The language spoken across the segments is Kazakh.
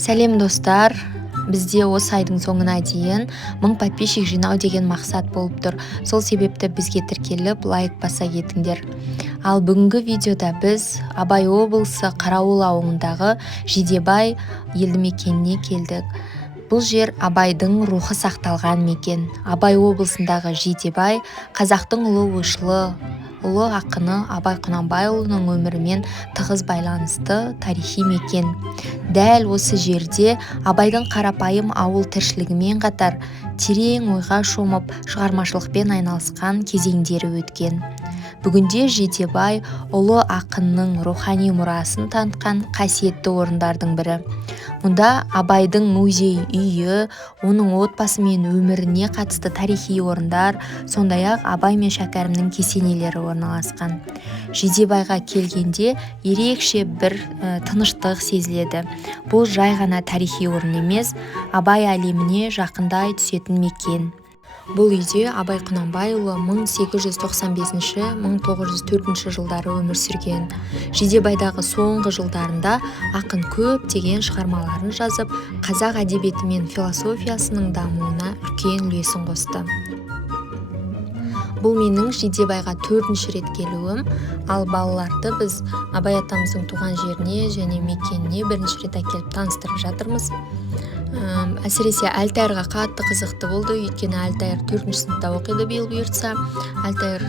Сәлем достар, бізде осы айдың соңына дейін 1000 подписчик жинау деген мақсат болып тұр. Сол себепті бізге тіркеліп лайк баса кетіңдер. Ал бүгінгі видеода біз Абай облысы Қарауыл ауылындағы ЖИДЕБАЙ елді мекеніне келдік. Бұл жер Абайдың рухы сақталған мекен. Абай облысындағы ЖИДЕБАЙ қазақтың ұлы ойшылы, ұлы ақыны Абай Құнанбайұлының өмірімен тығыз байланысты тарихи мекен. Дәл осы жерде Абайдың қарапайым ауыл тіршілігімен қатар терең ойға шомып шығармашылықпен айналысқан кезеңдері өткен. Бүгінде ЖИДЕБАЙ ұлы ақынның рухани мұрасын танытқан қасиетті орындардың бірі. Мұнда Абайдың музей үйі, оның отбасы мен өміріне қатысты тарихи орындар, сондай-ақ Абай мен шәкәрімнің кесенелері орналасқан. ЖИДЕБАЙға келгенде ерекше бір тыныштық сезіледі. Бұл жай ғана тарихи орын емес, Абай әлеміне жақындай түсетін мекен. Бұл үйде Абай Құнанбайұлы 1895-1904 жылдары өмір сүрген. ЖИДЕБАЙдағы соңғы жылдарында ақын көптеген шығармаларын жазып, қазақ әдебиеті мен философиясының дамуына үлкен үлесін қосты. Бұл менің ЖИДЕБАЙға 4-ші рет келуім, ал балаларды біз Абай атамыздың туған жеріне және мекеніне 1-ші рет әкеліп таныстырып жатырмыз. Әсіресе Әлтайырға қатты қызықты болды, өйткені Әлтайыр 4-ші сыныпта оқиды биыл бұйыртса. Әлтайыр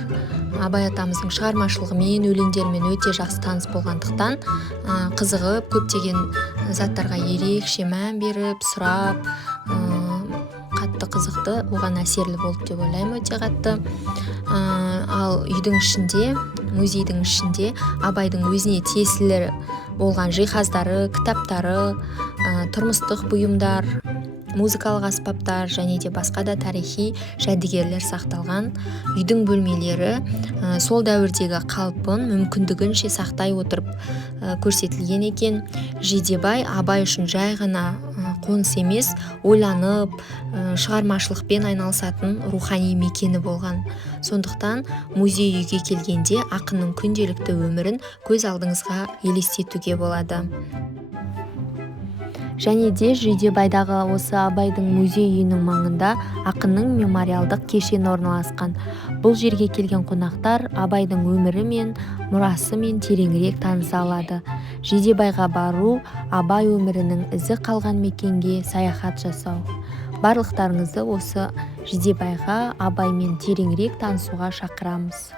Абай атамыздың шығармашылығымен, өлеңдерімен өте жақсы таныс болғандықтан қызығып, көптеген заттарға ерекше мән беріп, сұрап, қатты қызықты, оған әсерлі болды деп ойлаймын, өте қатты. Ал үйдің ішінде, музейдің ішінде Абайдың өзіне тиесілі болған жиһаздары, кітаптары, тұрмыстық бұйымдар, музыкалық аспаптар және де басқа да тарихи жәдігерлер сақталған. Үйдің бөлмелері сол дәуірдегі қалпын мүмкіндігінше сақтай отырып көрсетілген екен. ЖИДЕБАЙ Абай үшін жай ғана қоныс емес, ойланып, шығармашылықпен айналысатын рухани мекені болған. Сондықтан музей үйге келгенде ақынның күнделікті өмірін көз алдыңызға елестетуге болады. Және де ЖИДЕБАЙдағы осы Абайдың музей үйінің маңында ақынның мемориалдық кешені орналасқан. Бұл жерге келген қонақтар Абайдың өмірі мен мұрасымен тереңірек таныса алады. ЖИДЕБАЙға бару, Абай өмірінің ізі қалған мекенге саяхат жасау. Барлықтарыңызды осы ЖИДЕБАЙға Абаймен тереңірек танысуға шақырамыз.